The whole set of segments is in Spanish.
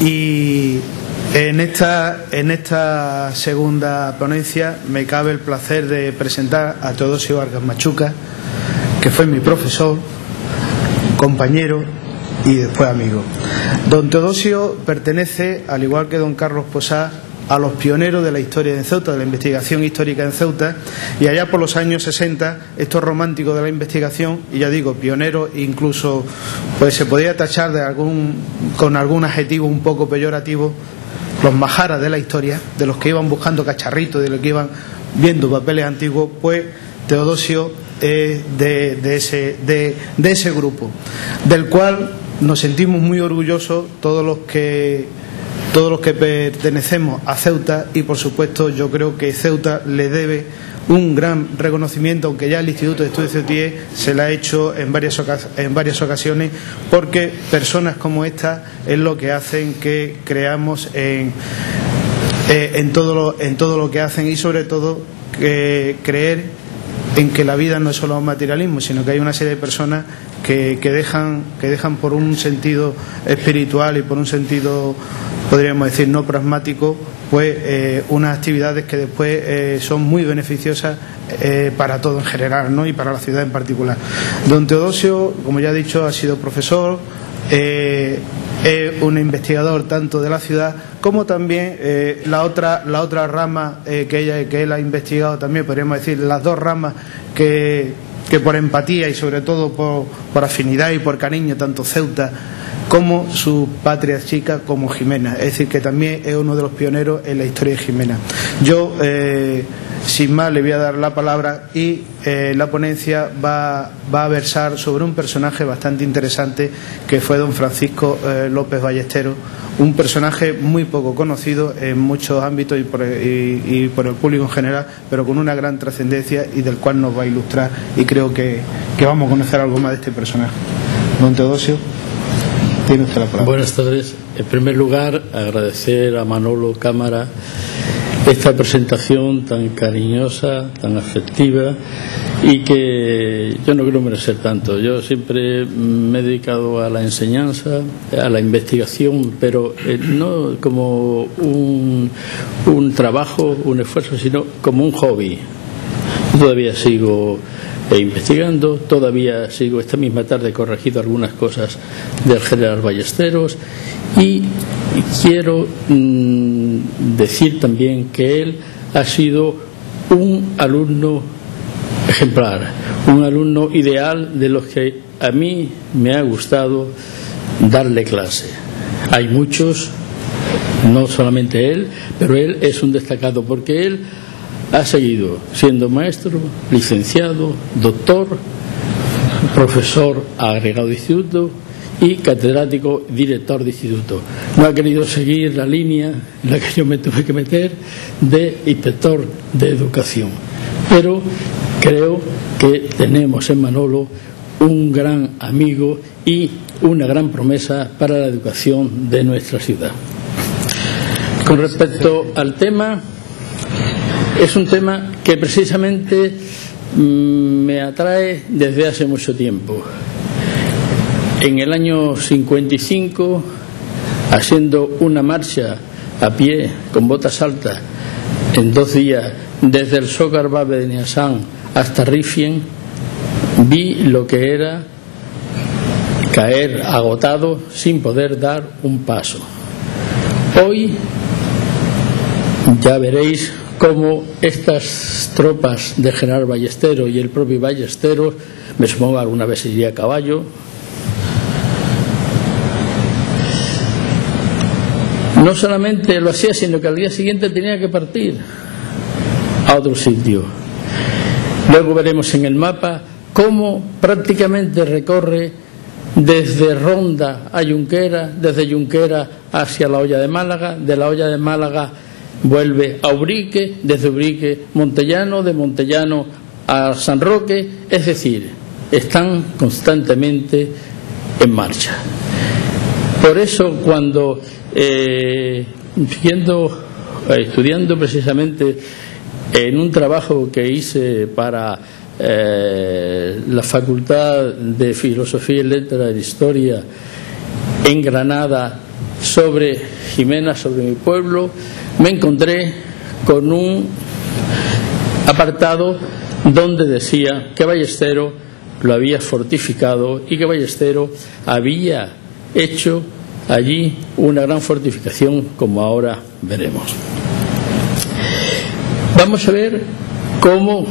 Y en esta segunda ponencia me cabe el placer de presentar a Teodosio Vargas Machuca, que fue mi profesor, compañero y después amigo. Don Teodosio pertenece, al igual que don Carlos Posada, a los pioneros de la historia de Ceuta, de la investigación histórica en Ceuta, y allá por los años 60, estos románticos de la investigación, y ya digo, pioneros, incluso pues se podía tachar con algún adjetivo un poco peyorativo, los majaras de la historia, de los que iban buscando cacharritos, de los que iban viendo papeles antiguos, pues Teodosio es de ese grupo, del cual nos sentimos muy orgullosos todos los que pertenecemos a Ceuta, y por supuesto yo creo que Ceuta le debe un gran reconocimiento, aunque ya el Instituto de Estudios Ceutier se le ha hecho en varias ocasiones, porque personas como esta es lo que hacen que creamos en todo lo que hacen, y sobre todo creer en que la vida no es solo un materialismo, sino que hay una serie de personas que dejan por un sentido espiritual y por un sentido, podríamos decir, no pragmático, pues unas actividades que después son muy beneficiosas para todo en general, ¿no? Y para la ciudad en particular. Don Teodosio, como ya he dicho, ha sido profesor, es un investigador tanto de la ciudad como también la otra rama que él ha investigado también, podríamos decir, las dos ramas que por empatía y sobre todo por afinidad y por cariño, tanto Ceuta como su patria chica como Jimena, es decir, que también es uno de los pioneros en la historia de Jimena. Yo, sin más, le voy a dar la palabra, y la ponencia va a versar sobre un personaje bastante interesante que fue don Francisco López Ballesteros, un personaje muy poco conocido en muchos ámbitos y por el público en general, pero con una gran trascendencia y del cual nos va a ilustrar, y creo que vamos a conocer algo más de este personaje. Don Teodosio, tiene usted la palabra. Buenas tardes. En primer lugar, agradecer a Manolo Cámara esta presentación tan cariñosa, tan afectiva, y que yo no quiero merecer tanto. Yo siempre me he dedicado a la enseñanza, a la investigación, pero no como un trabajo, un esfuerzo, sino como un hobby. Todavía sigo investigando, todavía sigo. Esta misma tarde he corregido algunas cosas del general Ballesteros, y quiero decir también que él ha sido un alumno ejemplar, un alumno ideal de los que a mí me ha gustado darle clase. Hay muchos, no solamente él, pero él es un destacado, porque él ha seguido siendo maestro, licenciado, doctor, profesor agregado de instituto y catedrático, director de instituto. No ha querido seguir la línea en la que yo me tuve que meter de inspector de educación. Pero creo que tenemos en Manolo un gran amigo y una gran promesa para la educación de nuestra ciudad. Con respecto al tema, es un tema que precisamente me atrae desde hace mucho tiempo. En el año 55, haciendo una marcha a pie con botas altas en 2 días desde el Sócar Babe de Niasán hasta Rifien, vi lo que era caer agotado sin poder dar un paso. Hoy ya veréis cómo estas tropas de general Ballesteros y el propio Ballesteros, me supongo alguna vez iría a caballo, no solamente lo hacía, sino que al día siguiente tenía que partir a otro sitio. Luego veremos en el mapa cómo prácticamente recorre desde Ronda a Junquera, desde Junquera hacia la Hoya de Málaga, de la Hoya de Málaga vuelve a Ubrique, desde Ubrique Montellano, de Montellano a San Roque, es decir, están constantemente en marcha. Por eso, cuando estudiando precisamente en un trabajo que hice para la Facultad de Filosofía y Letras de Historia en Granada, sobre Jimena, sobre mi pueblo, me encontré con un apartado donde decía que Ballesteros lo había fortificado y que Ballesteros había hecho allí una gran fortificación, como ahora veremos. Vamos a ver cómo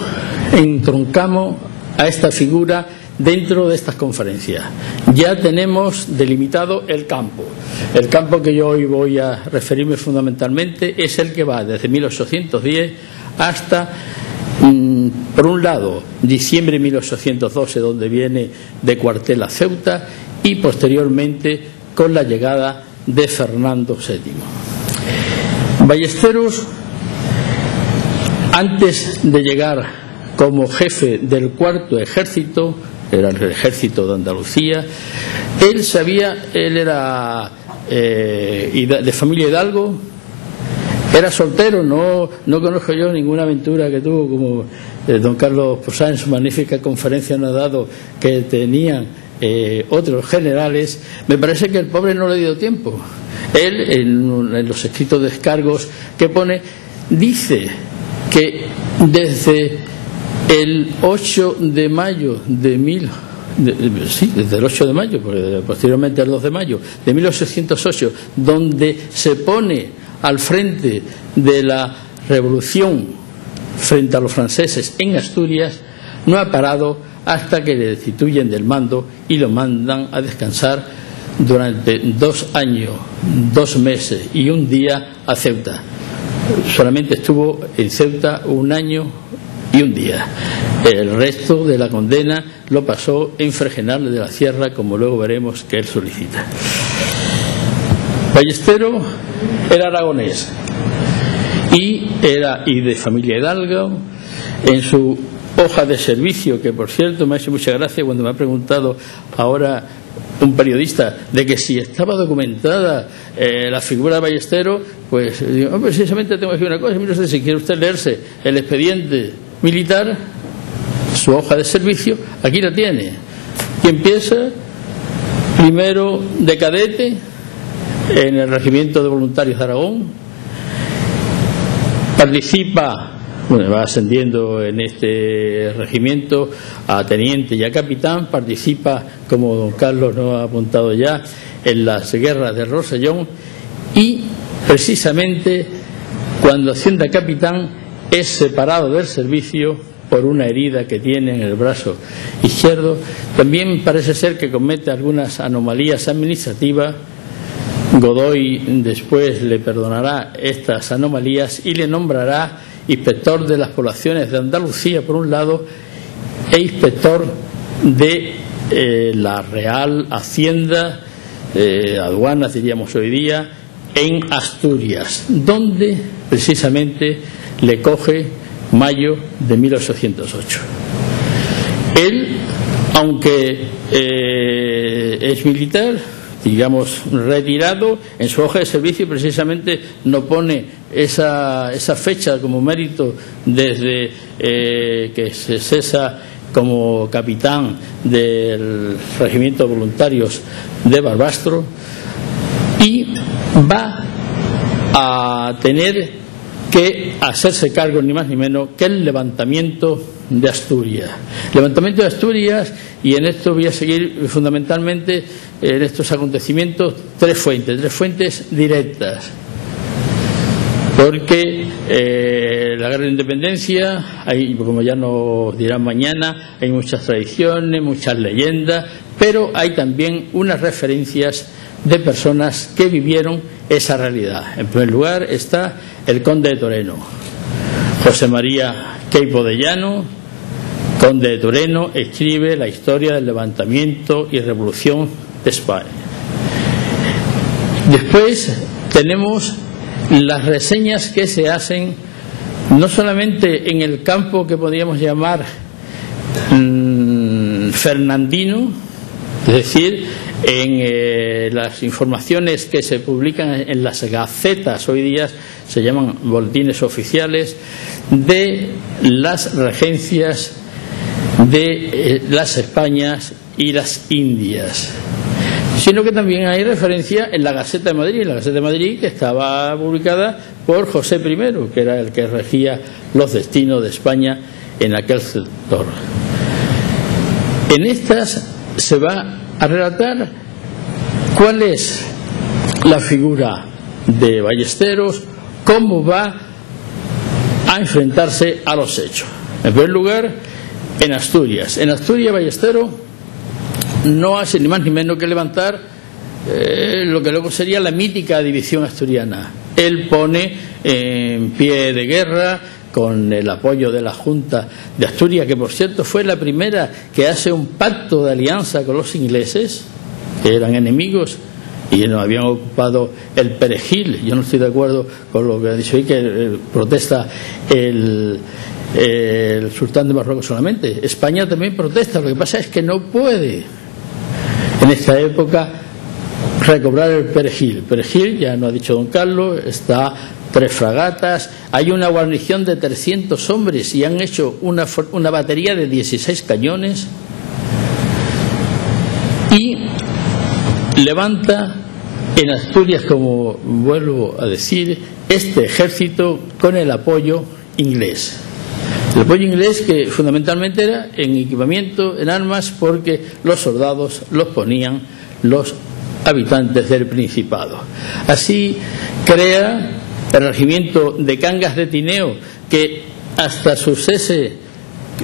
entroncamos a esta figura dentro de estas conferencias. Ya tenemos delimitado el campo. El campo que yo hoy voy a referirme fundamentalmente es el que va desde 1810 hasta, por un lado, diciembre de 1812, donde viene de cuartel a Ceuta, y posteriormente con la llegada de Fernando VII. Ballesteros, antes de llegar como jefe del cuarto ejército, era el ejército de Andalucía, él era de familia Hidalgo, era soltero, no conozco yo ninguna aventura que tuvo, como don Carlos Posada en su magnífica conferencia nos ha dado, que tenían otros generales. Me parece que el pobre no le ha dado tiempo. Él, en los escritos de descargos que pone, dice que desde el 8 de mayo desde el 8 de mayo, porque posteriormente el 2 de mayo de 1808, donde se pone al frente de la revolución frente a los franceses en Asturias, no ha parado hasta que le destituyen del mando y lo mandan a descansar durante 2 años, 2 meses y 1 día a Ceuta. Solamente estuvo en Ceuta 1 año y 1 día. El resto de la condena lo pasó en Fregenal de la Sierra, como luego veremos que él solicita. Ballesteros era aragonés y de familia Hidalgo. En su hoja de servicio, que por cierto me ha hecho mucha gracia cuando me ha preguntado ahora un periodista de que si estaba documentada la figura de Ballesteros, pues digo, precisamente tengo que decir una cosa. Mire usted, si quiere usted leerse el expediente militar, su hoja de servicio, aquí la tiene, y empieza primero de cadete en el Regimiento de Voluntarios de Aragón, participa, va ascendiendo en este regimiento a teniente y a capitán, participa, como don Carlos nos ha apuntado ya, en las guerras de Rosellón, y precisamente cuando asciende a capitán es separado del servicio por una herida que tiene en el brazo izquierdo. También parece ser que comete algunas anomalías administrativas. Godoy después le perdonará estas anomalías y le nombrará inspector de las poblaciones de Andalucía por un lado e inspector de la Real Hacienda, aduanas diríamos hoy día, en Asturias, donde precisamente le coge mayo de 1808. Él, aunque es militar, digamos retirado, en su hoja de servicio precisamente no pone esa fecha como mérito desde que se cesa como capitán del Regimiento de Voluntarios de Barbastro, y va a tener que hacerse cargo ni más ni menos que el levantamiento de Asturias. Levantamiento de Asturias, y en esto voy a seguir fundamentalmente en estos acontecimientos tres fuentes directas, porque la guerra de independencia, hay, como ya nos dirán mañana, hay muchas tradiciones, muchas leyendas, pero hay también unas referencias de personas que vivieron esa realidad. En primer lugar está el conde de Toreno, José María Queipo de Llano, conde de Toreno, escribe la historia del levantamiento y revolución de España. Después tenemos las reseñas que se hacen no solamente en el campo que podríamos llamar fernandino, es decir, en las informaciones que se publican en las gacetas, hoy día se llaman boletines oficiales, de las regencias de las Españas y las Indias. sino que también hay referencia en la Gaceta de Madrid, que estaba publicada por José I, que era el que regía los destinos de España en aquel sector. En estas se va a relatar cuál es la figura de Ballesteros, cómo va a enfrentarse a los hechos. En primer lugar, en Asturias. En Asturias, Ballesteros no hace ni más ni menos que levantar lo que luego sería la mítica división asturiana. Él pone en pie de guerra, con el apoyo de la Junta de Asturias, que por cierto fue la primera que hace un pacto de alianza con los ingleses, que eran enemigos y nos habían ocupado el Perejil. Yo no estoy de acuerdo con lo que ha dicho ahí, que protesta el sultán de Marruecos solamente. España también protesta, lo que pasa es que no puede en esta época recobrar el Perejil. Perejil, ya nos ha dicho don Carlos, está 3 fragatas, hay una guarnición de 300 hombres y han hecho una batería de 16 cañones, y levanta en Asturias, como vuelvo a decir, este ejército con el apoyo inglés. El apoyo inglés, que fundamentalmente era en equipamiento, en armas, porque los soldados los ponían los habitantes del Principado. Así crea el regimiento de Cangas de Tineo, que hasta su cese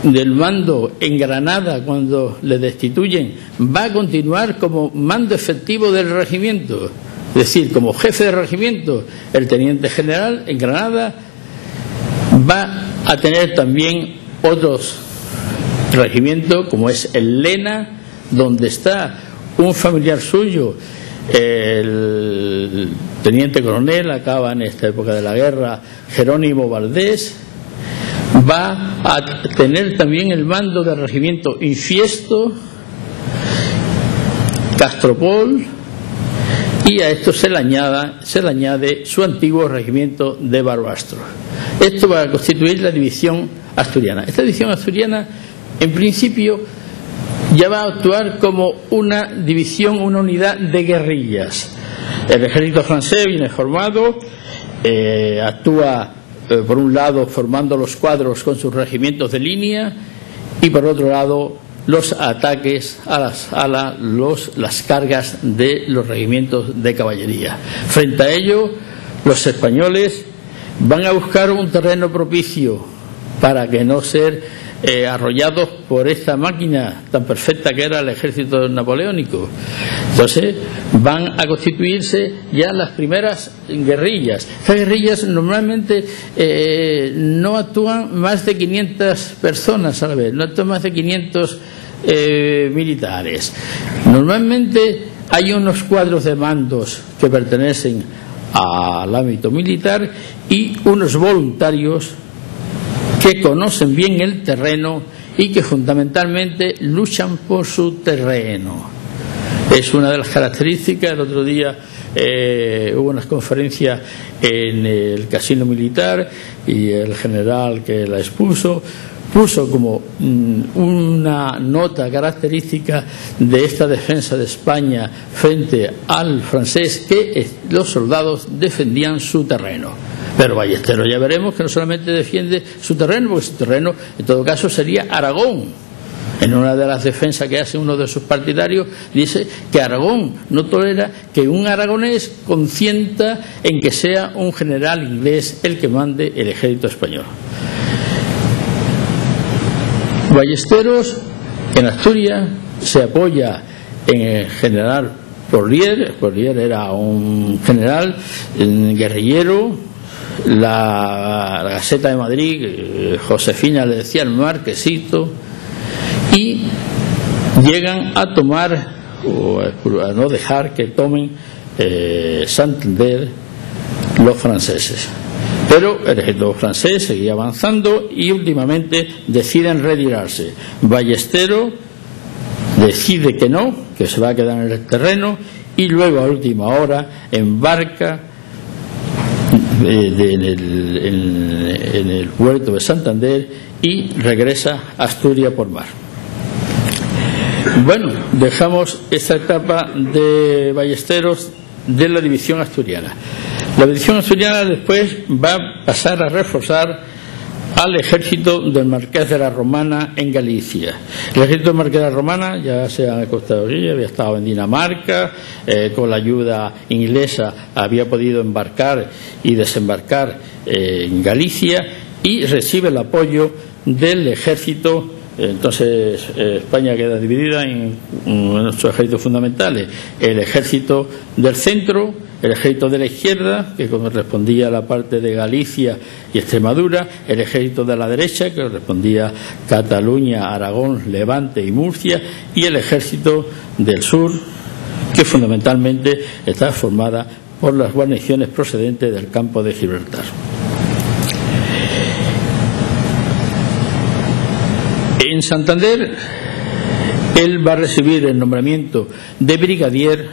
del mando en Granada, cuando le destituyen, va a continuar como mando efectivo del regimiento, es decir, como jefe de regimiento. El teniente general en Granada va a tener también otros regimientos, como es el Lena, donde está un familiar suyo, el teniente coronel, acaba en esta época de la guerra, Jerónimo Valdés. Va a tener también el mando del regimiento Infiesto, Castropol, y a esto se le añade su antiguo regimiento de Barbastro. Esto va a constituir la división asturiana. Esta división asturiana, en principio, ya va a actuar como una división, una unidad de guerrillas. El ejército francés viene formado, actúa por un lado formando los cuadros con sus regimientos de línea, y por otro lado los ataques a las cargas de los regimientos de caballería. Frente a ello, los españoles van a buscar un terreno propicio para que no ser arrollados por esta máquina tan perfecta que era el ejército napoleónico. Entonces van a constituirse ya las primeras guerrillas. Estas guerrillas normalmente no actúan más de 500 personas a la vez, no actúan más de 500 militares. Normalmente hay unos cuadros de mandos que pertenecen al ámbito militar y unos voluntarios que conocen bien el terreno y que fundamentalmente luchan por su terreno. Es una de las características. El otro día hubo unas conferencias en el Casino Militar y el general que la expuso puso como una nota característica de esta defensa de España frente al francés, que los soldados defendían su terreno. Pero Ballesteros ya veremos que no solamente defiende su terreno, porque su terreno en todo caso sería Aragón. En una de las defensas que hace uno de sus partidarios dice que Aragón no tolera que un aragonés consienta en que sea un general inglés el que mande el ejército español. Ballesteros en Asturias se apoya en el general Porlier. Porlier era un general guerrillero. La Gaceta de Madrid, Josefina le decía el marquesito, y llegan a tomar, o a no dejar que tomen Santander los franceses. Pero el ejército francés seguía avanzando y últimamente deciden retirarse. Ballesteros decide que no, que se va a quedar en el terreno, y luego a última hora embarca en el puerto de Santander y regresa a Asturias por mar. Bueno, dejamos esta etapa de Ballesteros de la división asturiana. La división asturiana después va a pasar a reforzar al ejército del Marqués de la Romana en Galicia. El ejército del Marqués de la Romana ya se ha acostado allí, había estado en Dinamarca, con la ayuda inglesa había podido embarcar y desembarcar en Galicia y recibe el apoyo del ejército. Entonces España queda dividida en nuestros ejércitos fundamentales: el ejército del centro, el ejército de la izquierda, que correspondía a la parte de Galicia y Extremadura, el ejército de la derecha, que correspondía a Cataluña, Aragón, Levante y Murcia, y el ejército del sur, que fundamentalmente está formada por las guarniciones procedentes del campo de Gibraltar. En Santander, él va a recibir el nombramiento de brigadier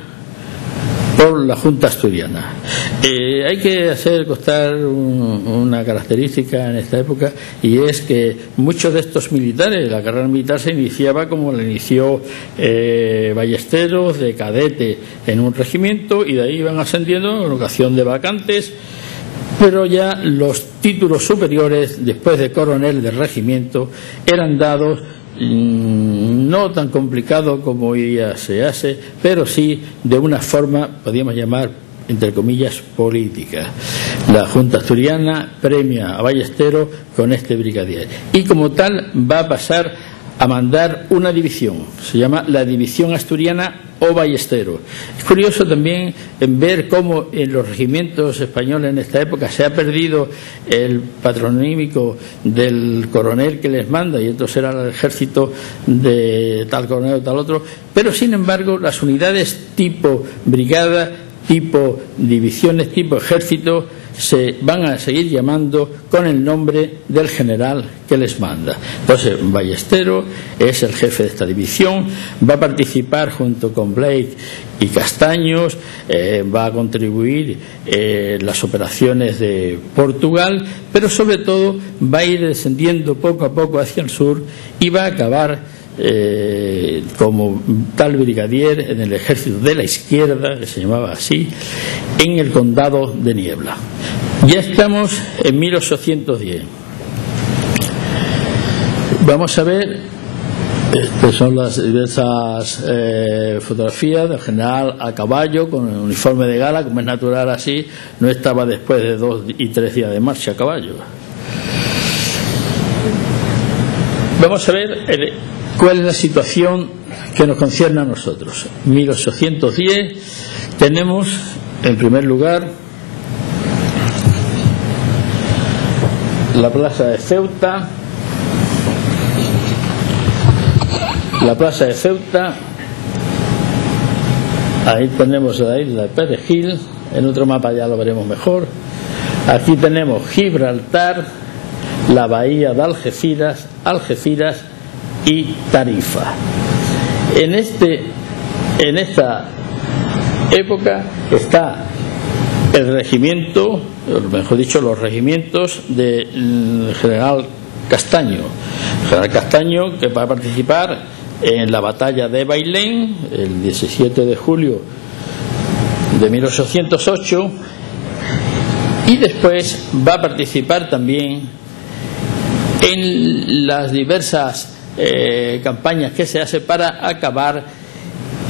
por la Junta Asturiana. Hay que hacer constar una característica en esta época, y es que muchos de estos militares, la carrera militar se iniciaba como la inició Ballesteros, de cadete en un regimiento, y de ahí iban ascendiendo en ocasión de vacantes. Pero ya los títulos superiores, después de coronel del regimiento, eran dados no tan complicado como hoy ya se hace, pero sí de una forma, podríamos llamar, entre comillas, política. La Junta Asturiana premia a Ballesteros con este brigadier, y como tal va a pasar a mandar una división, se llama la División Asturiana o Ballesteros. Es curioso también ver cómo en los regimientos españoles en esta época se ha perdido el patronímico del coronel que les manda, y entonces era el ejército de tal coronel o tal otro, pero sin embargo las unidades tipo brigada, tipo divisiones, tipo ejército, se van a seguir llamando con el nombre del general que les manda. Entonces Ballesteros es el jefe de esta división, va a participar junto con Blake y Castaños, va a contribuir en las operaciones de Portugal, pero sobre todo va a ir descendiendo poco a poco hacia el sur y va a acabar como tal brigadier en el ejército de la izquierda, que se llamaba así, en el condado de Niebla. Ya estamos en 1810. Vamos a ver, estas son las diversas fotografías del general a caballo con el uniforme de gala, como es natural así, no estaba después de 2 y 3 días de marcha a caballo. Vamos a ver cuál es la situación que nos concierne a nosotros. 1810 tenemos, en primer lugar, la plaza de Ceuta. La plaza de Ceuta, ahí tenemos la isla de Perejil, en otro mapa ya lo veremos mejor. Aquí tenemos Gibraltar, la bahía de Algeciras y Tarifa. En esta época está el regimiento, mejor dicho, los regimientos del general Castaño. El general Castaño, que va a participar en la batalla de Bailén el 17 de julio de 1808, y después va a participar también en las diversas campañas que se hace para acabar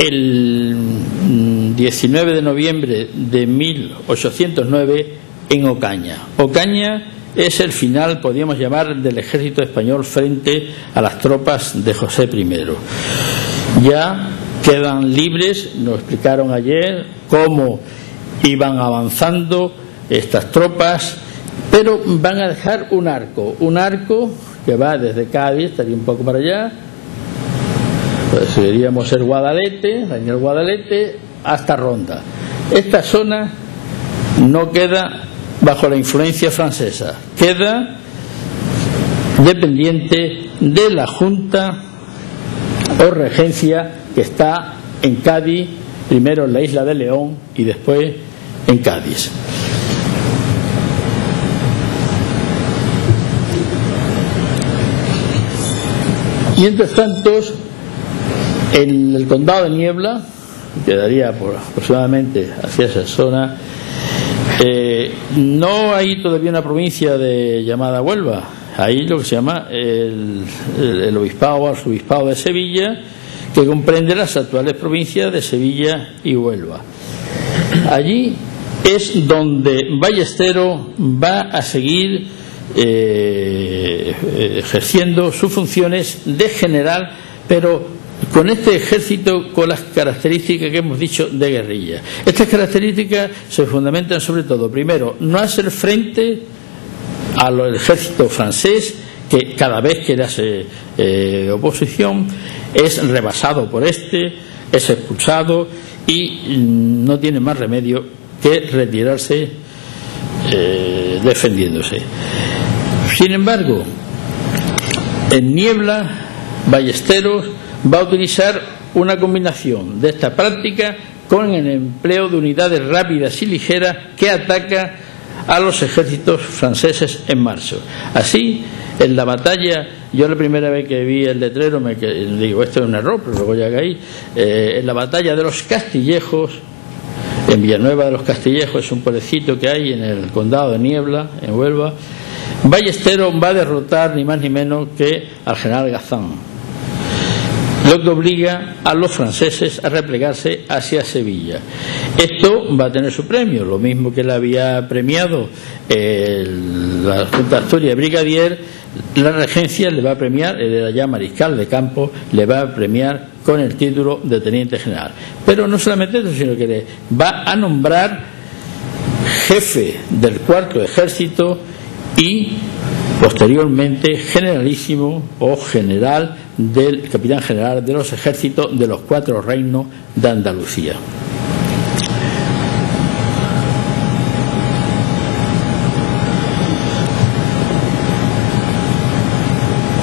el 19 de noviembre de 1809 en Ocaña. Ocaña es el final, podríamos llamar, del ejército español frente a las tropas de José I. Ya quedan libres, nos explicaron ayer cómo iban avanzando estas tropas, pero van a dejar un arco que va desde Cádiz, estaría un poco para allá, pues deberíamos el Guadalete, el Guadalete, hasta Ronda. Esta zona no queda bajo la influencia francesa, queda dependiente de la Junta o Regencia que está en Cádiz, primero en la isla de León y después en Cádiz. Mientras tanto, En el condado de Niebla, quedaría por aproximadamente hacia esa zona, no hay todavía una provincia llamada Huelva. Hay lo que se llama el obispado o arzobispado de Sevilla, que comprende las actuales provincias de Sevilla y Huelva. Allí es donde Ballesteros va a seguir ejerciendo sus funciones de general, pero con este ejército con las características que hemos dicho de guerrilla. Estas características se fundamentan sobre todo, primero, no hacer frente al ejército francés, que cada vez que le hace oposición es rebasado por este, es expulsado y no tiene más remedio que retirarse defendiéndose. Sin embargo, en Niebla, Ballesteros va a utilizar una combinación de esta práctica con el empleo de unidades rápidas y ligeras que ataca a los ejércitos franceses en marcha. Así, en la batalla, yo la primera vez que vi el letrero me digo, esto es un error, pero luego ya caí. En la batalla de los Castillejos, en Villanueva de los Castillejos, es un pueblecito que hay en el condado de Niebla, en Huelva, Ballesteros va a derrotar ni más ni menos que al general Gazan, lo que obliga a los franceses a replegarse hacia Sevilla. Esto va a tener su premio, lo mismo que le había premiado la Junta de Asturias brigadier, la regencia le va a premiar, él era ya mariscal de campo, le va a premiar con el título de teniente general. Pero no solamente eso, sino que le va a nombrar jefe del cuarto ejército y posteriormente generalísimo o general del capitán general de los ejércitos de los 4 reinos de Andalucía.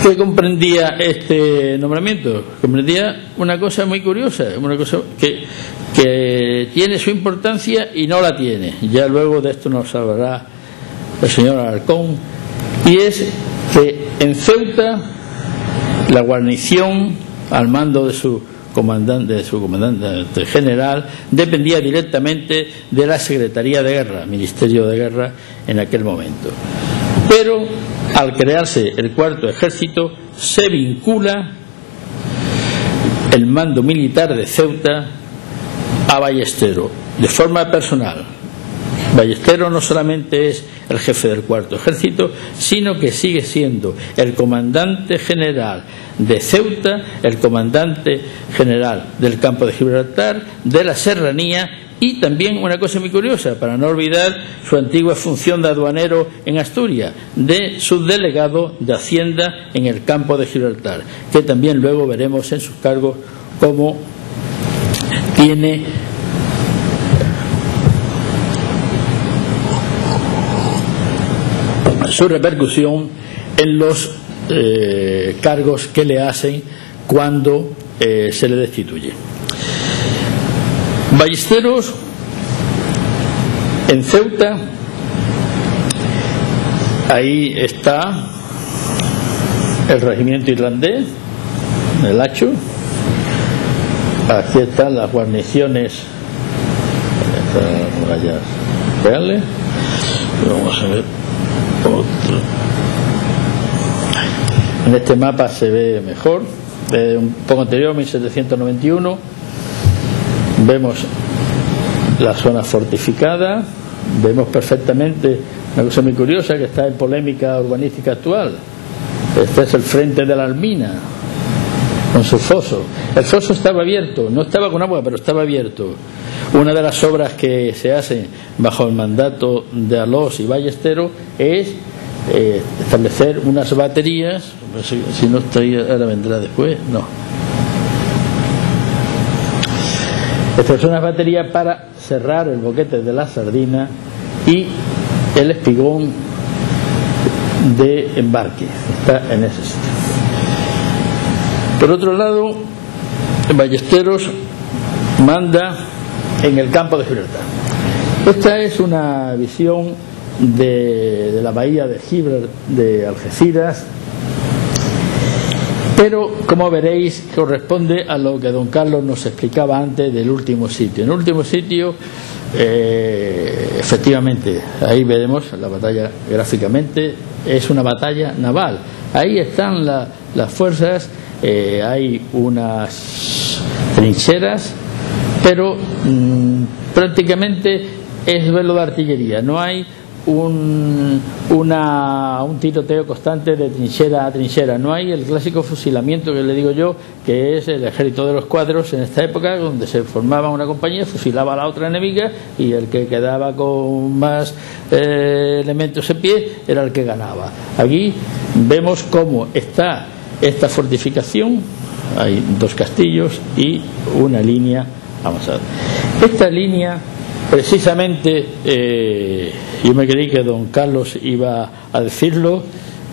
¿Qué comprendía este nombramiento? Comprendía una cosa muy curiosa, una cosa que tiene su importancia y no la tiene. Ya luego de esto nos hablará el señor Alarcón, y es que en Ceuta la guarnición al mando de su comandante general dependía directamente de la Secretaría de Guerra, Ministerio de Guerra en aquel momento. Pero al crearse el cuarto ejército se vincula el mando militar de Ceuta a Ballesteros de forma personal. Ballesteros no solamente es el jefe del cuarto ejército, sino que sigue siendo el comandante general de Ceuta, el comandante general del campo de Gibraltar, de la Serranía, y también una cosa muy curiosa, para no olvidar su antigua función de aduanero en Asturias, de subdelegado de Hacienda en el campo de Gibraltar, que también luego veremos en sus cargos cómo tiene su repercusión en los cargos que le hacen cuando se le destituye. Ballesteros en Ceuta, ahí está el regimiento irlandés, el Hacho, aquí están las guarniciones reales. Vamos a ver otro. En este mapa se ve mejor, un poco anterior, 1791. Vemos la zona fortificada, vemos perfectamente una cosa muy curiosa que está en polémica urbanística actual. Este es el frente de la Almina, con su foso. El foso estaba abierto, no estaba con agua, pero estaba abierto. Una de las obras que se hacen bajo el mandato de Alós y Ballesteros es establecer unas baterías, si no está ahí, ahora vendrá después, no. Estas son unas baterías para cerrar el boquete de la Sardina y el espigón de embarque. Está en ese sitio. Por otro lado, Ballesteros manda en el campo de Gibraltar. Esta es una visión de la bahía de Gibraltar, de Algeciras, Pero, como veréis, corresponde a lo que don Carlos nos explicaba antes del último sitio. En el último sitio, efectivamente, ahí veremos la batalla gráficamente, es una batalla naval. Ahí están las fuerzas, hay unas trincheras, pero prácticamente es duelo de artillería, no hay un tiroteo constante de trinchera a trinchera, no hay el clásico fusilamiento que le digo yo, que es el ejército de los cuadros en esta época, donde se formaba una compañía, fusilaba a la otra enemiga y el que quedaba con más elementos en pie era el que ganaba. Aquí vemos cómo está esta fortificación, hay dos castillos y una línea avanzada. Esta línea, precisamente, yo me creí que don Carlos iba a decirlo,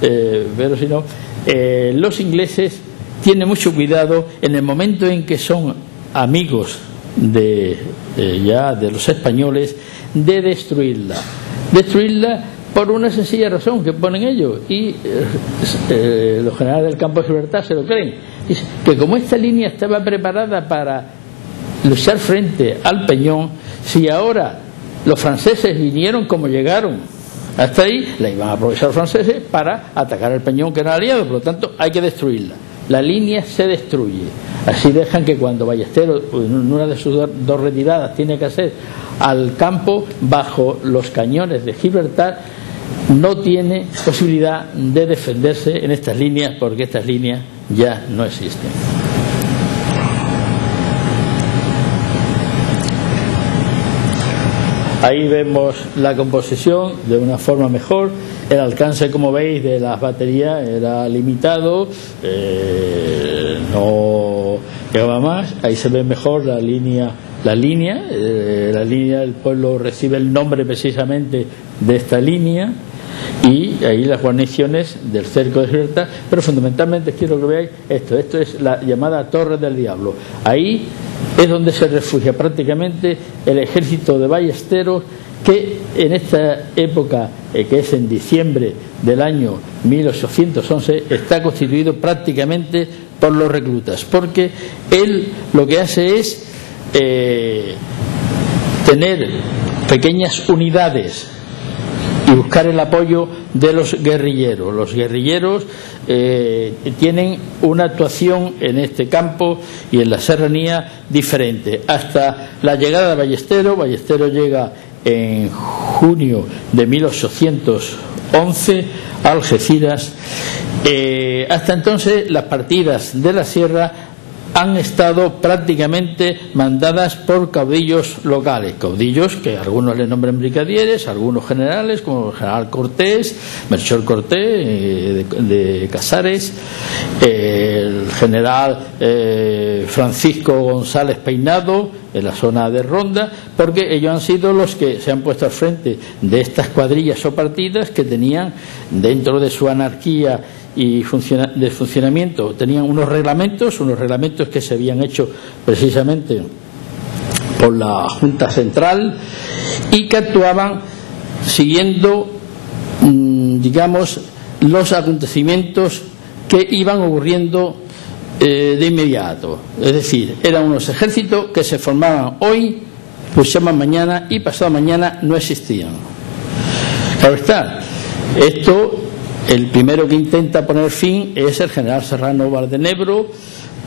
pero si no, los ingleses tienen mucho cuidado en el momento en que son amigos de los españoles, de destruirla por una sencilla razón que ponen ellos, y los generales del campo de Gibraltar se lo creen. Dice que como esta línea estaba preparada para luchar frente al Peñón, si ahora los franceses vinieron como llegaron hasta ahí, la iban a aprovechar los franceses para atacar el Peñón, que era aliado, por lo tanto hay que destruirla. La línea se destruye. Así dejan que cuando Ballesteros, en una de sus dos retiradas, tiene que hacer al campo bajo los cañones de Gibraltar, no tiene posibilidad de defenderse en estas líneas, porque estas líneas ya no existen. Ahí vemos la composición de una forma mejor. El alcance, como veis, de las baterías era limitado, no llegaba más. Ahí se ve mejor la línea del pueblo recibe el nombre precisamente de esta línea, y ahí las guarniciones del cerco de Gibraltar. Pero fundamentalmente quiero que veáis esto es la llamada Torre del Diablo. Ahí es donde se refugia prácticamente el ejército de Ballesteros, que en esta época, que es en diciembre del año 1811, está constituido prácticamente por los reclutas, porque él lo que hace es tener pequeñas unidades y buscar el apoyo de los guerrilleros. Los guerrilleros tienen una actuación en este campo y en la serranía diferente. Hasta la llegada de Ballesteros. Ballesteros llega en junio de 1811 a Algeciras. Hasta entonces las partidas de la sierra han estado prácticamente mandadas por caudillos locales, caudillos que algunos le nombran brigadieres, algunos generales, como el general Cortés, Melchor Cortés de Casares, el general Francisco González Peinado en la zona de Ronda, porque ellos han sido los que se han puesto al frente de estas cuadrillas o partidas que tenían, dentro de su anarquía y de funcionamiento, tenían unos reglamentos que se habían hecho precisamente por la Junta Central, y que actuaban siguiendo, digamos, los acontecimientos que iban ocurriendo de inmediato. Es decir, eran unos ejércitos que se formaban hoy, luchaban mañana y pasado mañana no existían. Claro está, esto, el primero que intenta poner fin es el general Serrano Valdenebro,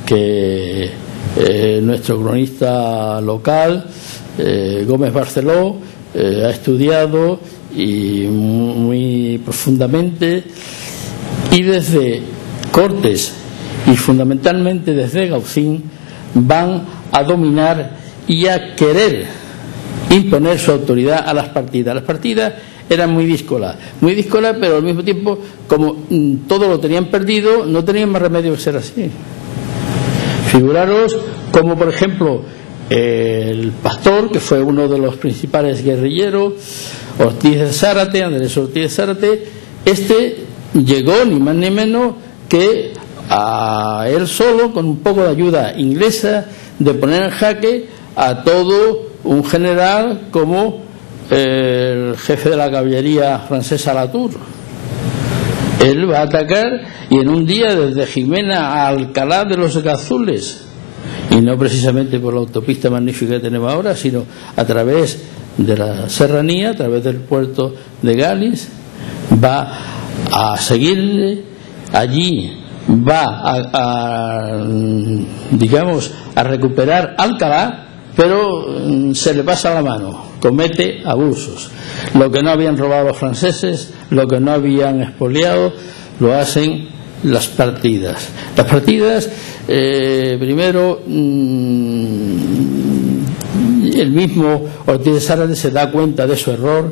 que nuestro cronista local, Gómez Barceló, ha estudiado y muy profundamente, y desde Cortes y fundamentalmente desde Gaucín van a dominar y a querer imponer su autoridad a las partidas. Las partidas eran muy díscolas, pero al mismo tiempo, como todo lo tenían perdido, no tenían más remedio que ser así. Figuraros como, por ejemplo, el Pastor, que fue uno de los principales guerrilleros, Ortiz de Zárate, Andrés Ortiz de Zárate. Este llegó ni más ni menos que a él solo, con un poco de ayuda inglesa, de poner en jaque a todo un general como el jefe de la caballería francesa, Latour. Él va a atacar, y en un día desde Jimena a Alcalá de los Gazules, y no precisamente por la autopista magnífica que tenemos ahora, sino a través de la serranía, a través del puerto de Gales, va a seguirle allí, va digamos, a recuperar Alcalá, pero se le pasa la mano, comete abusos. Lo que no habían robado los franceses, lo que no habían expoliado, lo hacen las partidas. Las partidas, primero, el mismo Ortiz de Sárate se da cuenta de su error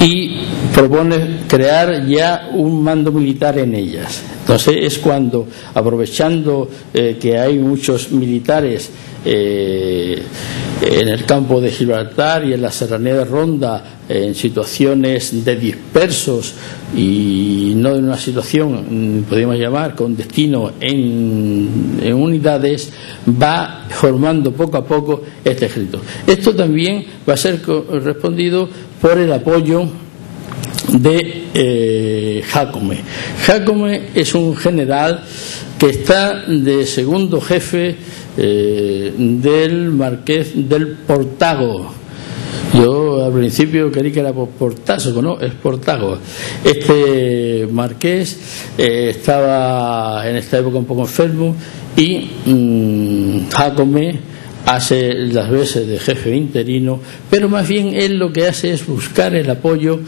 y propone crear ya un mando militar en ellas. Entonces es cuando, aprovechando que hay muchos militares en el campo de Gibraltar y en la serranía de Ronda, en situaciones de dispersos y no en una situación, podríamos llamar, con destino en unidades, va formando poco a poco este ejército. Esto también va a ser correspondido por el apoyo de Jácome. Jácome es un general que está de segundo jefe del marqués del Portago. Yo al principio creí que era por Portazo, ¿no? Es Portago. Este marqués estaba en esta época un poco enfermo y Jácome hace las veces de jefe interino, pero más bien él lo que hace es buscar el apoyo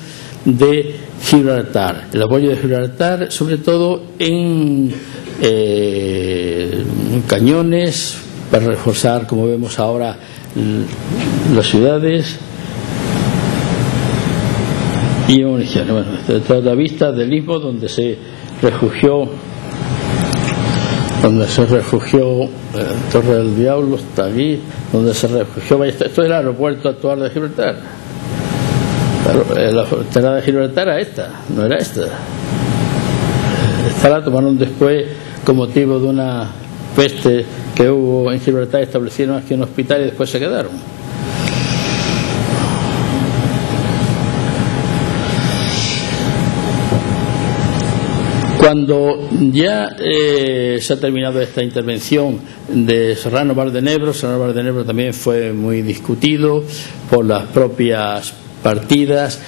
de Gibraltar. El apoyo de Gibraltar, sobre todo en cañones, para reforzar, como vemos ahora, las ciudades, y municiones. Bueno, esta es la vista del Istmo donde se refugió Torre del Diablo, está aquí, donde se refugió Ballester. Esto es el aeropuerto actual de Gibraltar. La frontera de Gibraltar era esta, no era esta. Esta la tomaron después con motivo de una peste que hubo en Gibraltar, establecieron aquí un hospital y después se quedaron. Cuando ya se ha terminado esta intervención de Serrano Bardenebro también fue muy discutido por las propias partidas,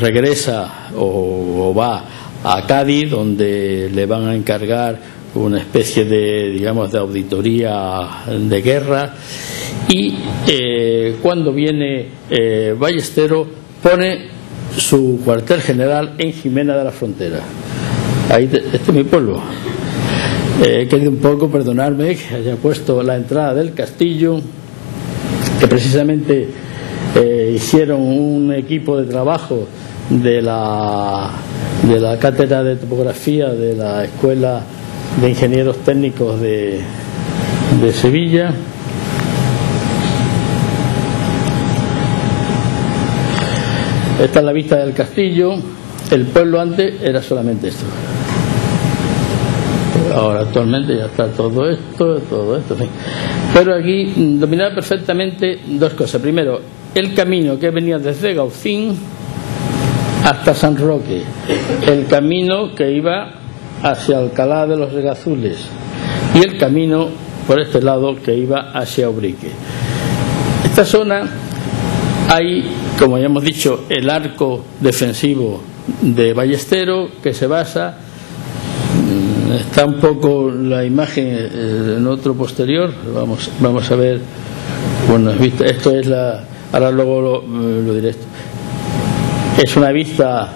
regresa o va a Cádiz, donde le van a encargar una especie de, digamos, de auditoría de guerra, y cuando viene Ballestero pone su cuartel general en Jimena de la Frontera. Ahí, este es mi pueblo. He querido un poco perdonarme que haya puesto la entrada del castillo, que precisamente hicieron un equipo de trabajo de la cátedra de topografía de la Escuela de Ingenieros Técnicos de Sevilla. Esta es la vista del castillo. El pueblo antes era solamente esto. Ahora actualmente ya está todo esto, en fin. Pero aquí dominaba perfectamente dos cosas. Primero, el camino que venía desde Gaucín hasta San Roque, el camino que iba hacia Alcalá de los Gazules y el camino por este lado que iba hacia Ubrique. Esta zona hay, como ya hemos dicho, el arco defensivo de Ballestero, que se basa, está un poco la imagen en otro posterior, vamos a ver, bueno, esto es la, ahora luego lo diré. Es una vista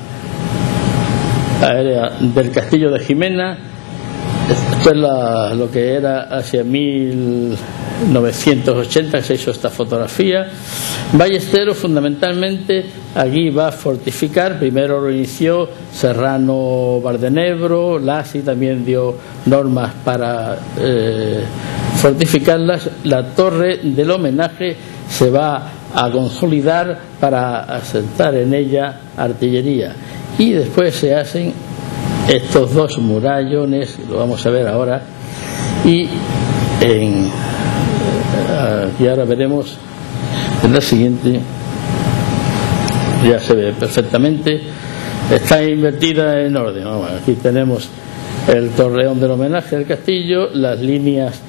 aérea del castillo de Jimena. Esto es lo que era hacia 1980 que se hizo esta fotografía. Ballestero fundamentalmente allí va a fortificar. Primero lo inició Serrano Bardenebro, Lacy también dio normas para fortificarlas. La torre del homenaje se va a consolidar para asentar en ella artillería, y después se hacen estos dos murallones, lo vamos a ver ahora, y ahora veremos en la siguiente, ya se ve perfectamente está invertida en orden. Bueno, aquí tenemos el torreón del homenaje al castillo, las líneas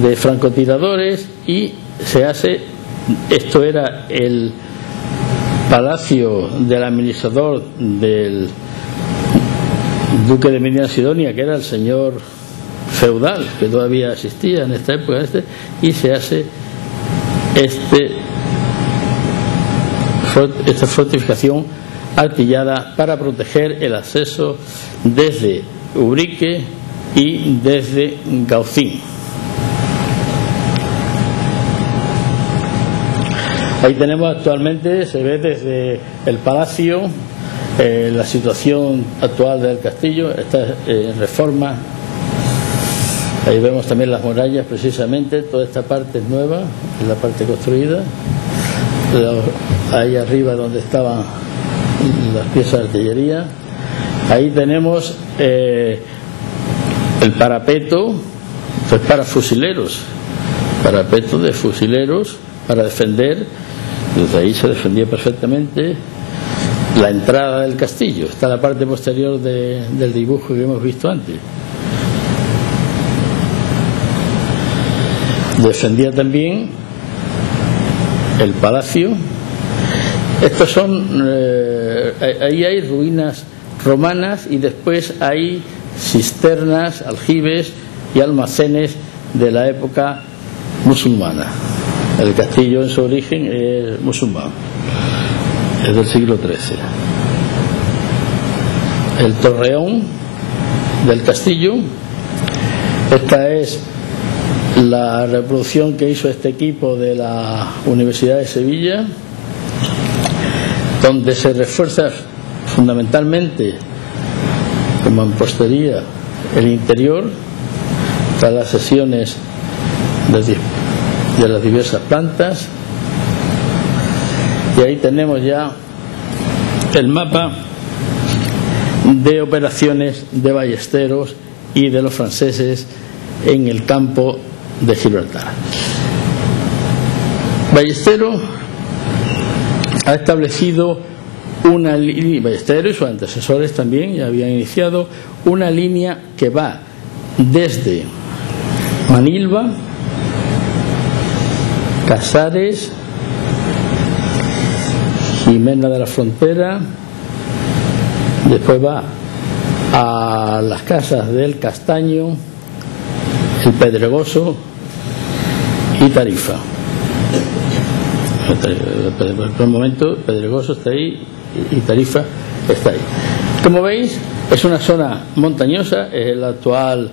de francotiradores, y se hace, esto era el palacio del administrador del duque de Medina Sidonia, que era el señor feudal, que todavía existía en esta época, y se hace esta fortificación artillada para proteger el acceso desde Ubrique y desde Gaucín. Ahí tenemos actualmente, se ve desde el palacio, la situación actual del castillo, está en reforma. Ahí vemos también las murallas, precisamente, toda esta parte es nueva, es la parte construida. Ahí arriba donde estaban las piezas de artillería. Ahí tenemos el parapeto, pues para fusileros, parapeto de fusileros para defender. Desde ahí se defendía perfectamente la entrada del castillo. Está la parte posterior del dibujo que hemos visto antes. Defendía también el palacio. Estos son, ahí hay ruinas romanas y después hay cisternas, aljibes y almacenes de la época musulmana. El castillo en su origen es musulmán, es del siglo XIII. El torreón del castillo, esta es la reproducción que hizo este equipo de la Universidad de Sevilla, donde se refuerza fundamentalmente con mampostería el interior para las sesiones de las diversas plantas. Y ahí tenemos ya el mapa de operaciones de ballesteros y de los franceses en el campo de Gibraltar. Ballestero ha establecido una línea, Ballestero y sus antecesores también ya habían iniciado una línea que va desde Manilva, Casares, Jimena de la Frontera, después va a las casas del Castaño, el Pedregoso y Tarifa. Por el momento Pedregoso está ahí y Tarifa está ahí. Como veis, es una zona montañosa, es el actual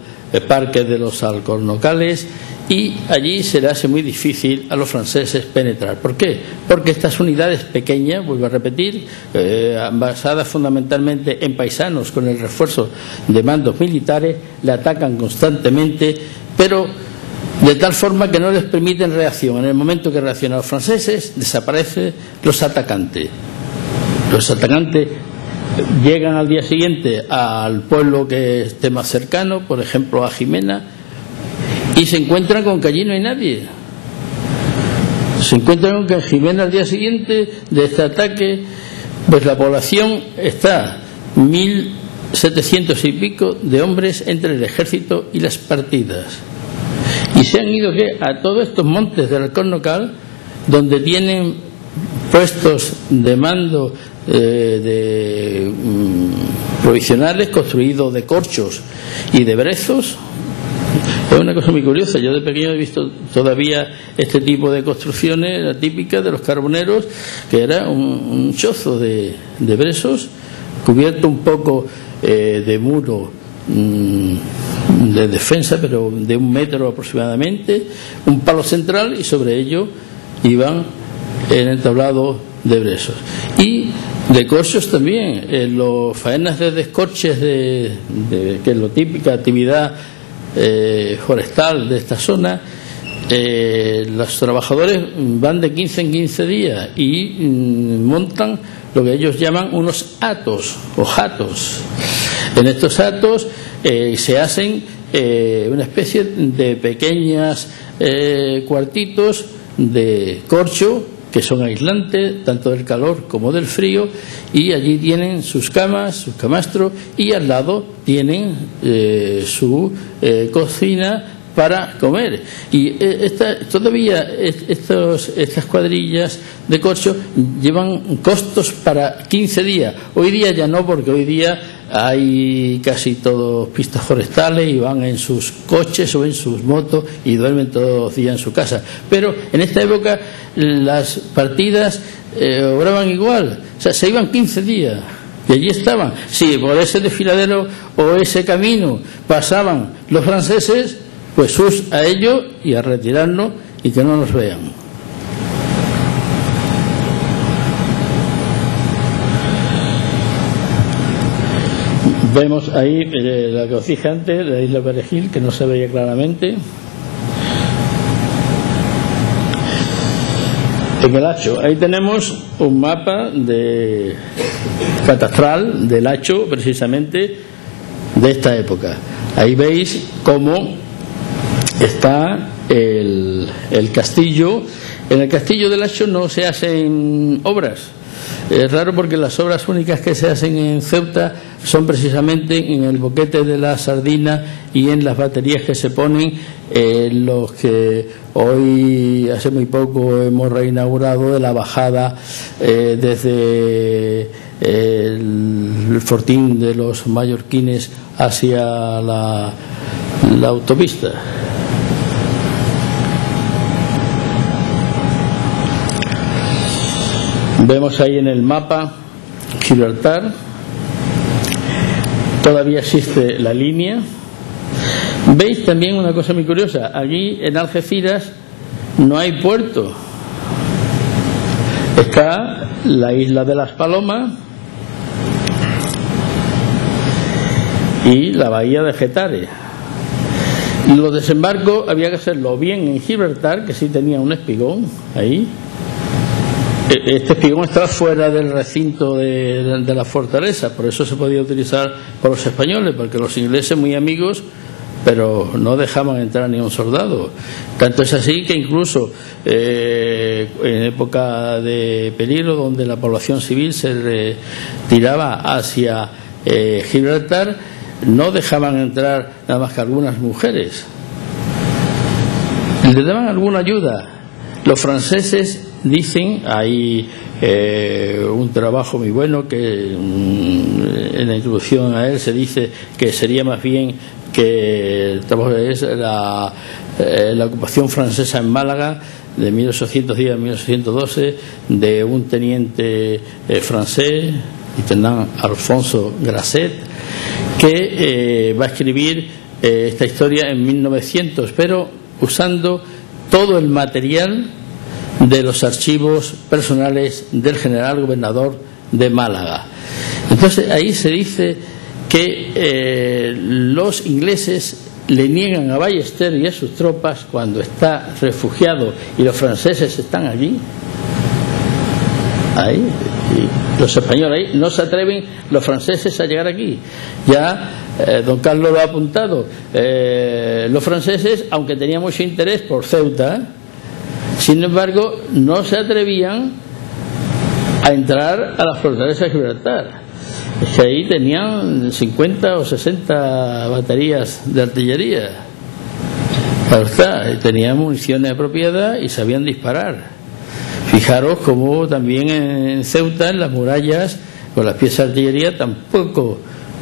Parque de los Alcornocales, y allí se le hace muy difícil a los franceses penetrar. ¿Por qué? Porque estas unidades pequeñas, vuelvo a repetir, basadas fundamentalmente en paisanos con el refuerzo de mandos militares, le atacan constantemente, pero de tal forma que no les permiten reacción. En el momento que reaccionan los franceses, desaparecen los atacantes. Los atacantes llegan al día siguiente al pueblo que esté más cercano, por ejemplo a Jimena, y se encuentran con que allí no hay nadie. Se encuentran con que en Jimena al día siguiente de este ataque, pues la población está 1.700 y pico de hombres entre el ejército y las partidas. Y se han ido a todos estos montes del Alcornocal, donde tienen puestos de mando provisionales construidos de corchos y de brezos. Es una cosa muy curiosa. Yo de pequeño he visto todavía este tipo de construcciones, la típica de los carboneros, que era un chozo de brezos cubierto un poco de muro de defensa, pero de 1 metro aproximadamente, un palo central, y sobre ello iban en el tablado de brezos. Y de corchos también, en los faenas de descorches, que es la típica actividad forestal de esta zona, los trabajadores van de 15 en 15 días y montan lo que ellos llaman unos atos o jatos. En estos atos se hacen una especie de pequeñas cuartitos de corcho que son aislantes tanto del calor como del frío, y allí tienen sus camas, sus camastros, y al lado tienen su cocina para comer. Y todavía estas cuadrillas de corcho llevan costos para 15 días. Hoy día ya no, porque hoy día hay casi todos pistas forestales y van en sus coches o en sus motos y duermen todos los días en su casa. Pero en esta época las partidas obraban igual, o sea, se iban 15 días y allí estaban. Si por ese desfiladero o ese camino pasaban los franceses, pues sus a ellos y a retirarnos y que no nos vean. Vemos ahí la que os dije antes, la isla Perejil, que no se veía claramente. En el Hacho, ahí tenemos un mapa de catastral del Hacho, precisamente de esta época. Ahí veis cómo está el castillo. En el castillo del Hacho no se hacen obras. Es raro, porque las obras únicas que se hacen en Ceuta son precisamente en el boquete de la Sardina y en las baterías que se ponen, los que hoy hace muy poco hemos reinaugurado, de la bajada desde el fortín de los mallorquines hacia la autopista. Vemos ahí en el mapa Gibraltar, todavía existe la línea. Veis también una cosa muy curiosa, allí en Algeciras no hay puerto, está la isla de las Palomas y la bahía de Getares. Los desembarcos había que hacerlo bien en Gibraltar, que sí tenía un espigón ahí. Este espigón estaba fuera del recinto de la fortaleza, por eso se podía utilizar por los españoles, porque los ingleses, muy amigos, pero no dejaban entrar ni a un soldado. Tanto es así que incluso en época de peligro, donde la población civil se retiraba hacia Gibraltar, no dejaban entrar nada más que algunas mujeres. Le daban alguna ayuda. Los franceses dicen, hay un trabajo muy bueno que en la introducción a él se dice que sería más bien que el trabajo es la ocupación francesa en Málaga de 1810 a 1812 de un teniente francés, intendant Alfonso Grasset, que va a escribir esta historia en 1900, pero usando todo el material de los archivos personales del general gobernador de Málaga. Entonces ahí se dice que los ingleses le niegan a Ballester y a sus tropas, cuando está refugiado y los franceses están allí, ahí, y los españoles ahí, no se atreven los franceses a llegar aquí. Ya don Carlos lo ha apuntado, los franceses, aunque tenían mucho interés por Ceuta, sin embargo no se atrevían a entrar a la fortaleza de Gibraltar. Es que ahí tenían 50 o 60 baterías de artillería. Claro está, tenían municiones de propiedad y sabían disparar. Fijaros como también en Ceuta, en las murallas, con las piezas de artillería tampoco